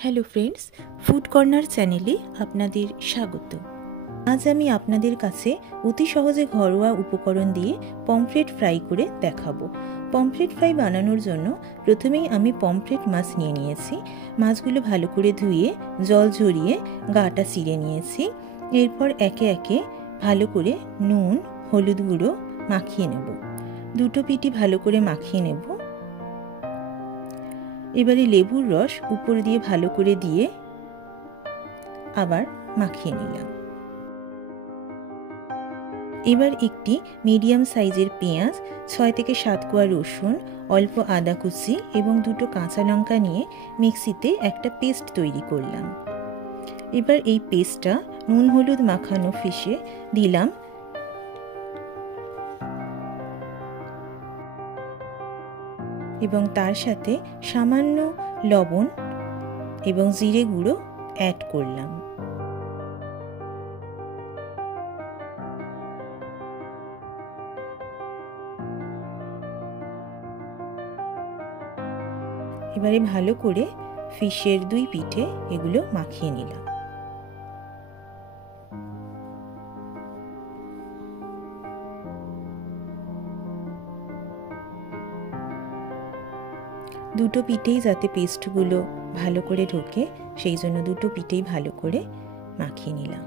Hello friends, food corner চ্যানেলে আপনাদের স্বাগত। আজ আমি আপনাদের কাছে অতি সহজে ঘরোয়া উপকরণ দিয়ে পমফ্রেট ফ্রাই করে দেখাবো। পমফ্রেট ফ্রাই বানানোর জন্য প্রথমেই আমি পমফ্রেট মাছ নিয়ে নিয়েছি। মাছগুলো ভালো করে ধুয়ে জল ঝরিয়ে গাটা চিড়ে নিয়েছি। এরপর একে একে ভালো করে নুন, হলুদ গুঁড়ো মাখিয়ে নেব। দুটো পিঠি ভালো করে মাখিয়ে নেব। এবারে লেবুর রস উপর দিয়ে ভালো করে দিয়ে আবার মাখিয়ে নিলাম। এবার একটি মিডিয়াম সাইজের পেঁয়াজ, 6 থেকে 7 কোয়া রসুন, অল্প আদা কুচি এবং দুটো কাঁচা লঙ্কা নিয়ে মিক্সিতে একটা পেস্ট তৈরি করলাম। এবার এই পেস্টটা নুন হলুদ মাখানো ফিশে দিলাম এবং তার সাথে সামান্য লবণ এবং জিরে গুঁড়ো অ্যাড করলাম। এবারে ভালো করে ফিশের দুই পিঠে এগুলো মাখিয়ে নিলাম। দুটো পিঠেই যাতে পেস্টগুলো ভালো করে ঢোকে সেই জন্য দুটো পিঠেই ভালো করে মাখিয়ে নিলাম।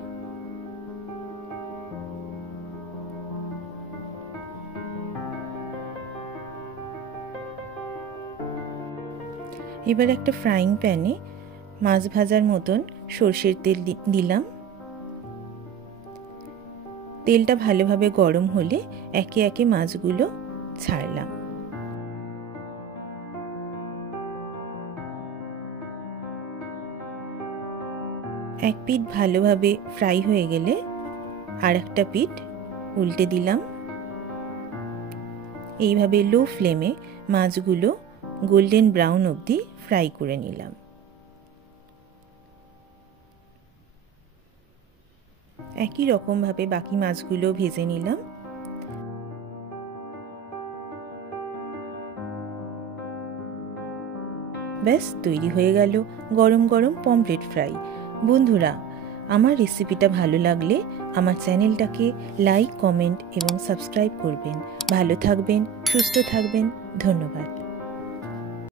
এবার একটা ফ্রাইং প্যানে মাছ ভাজার মতন সর্ষের তেল দিলাম। তেলটা ভালোভাবে গরম হলে একে একে মাছগুলো ছাড়লাম। এক পিঠ ভালোভাবে ফ্রাই হয়ে গেলে আর একটা পিঠ উল্টে দিলাম। এইভাবে লো ফ্লেমে মাছগুলো গোল্ডেন ব্রাউন অবধি ফ্রাই করে নিলাম। একই রকমভাবে বাকি মাছগুলো ভেজে নিলাম। ব্যাস তৈরি হয়ে গেল গরম গরম পমফ্রেট ফ্রাই। বন্ধুরা, আমার রেসিপিটা ভালো লাগলে আমার চ্যানেলটাকে লাইক, কমেন্ট এবং সাবস্ক্রাইব করবেন। ভালো থাকবেন, সুস্থ থাকবেন। ধন্যবাদ।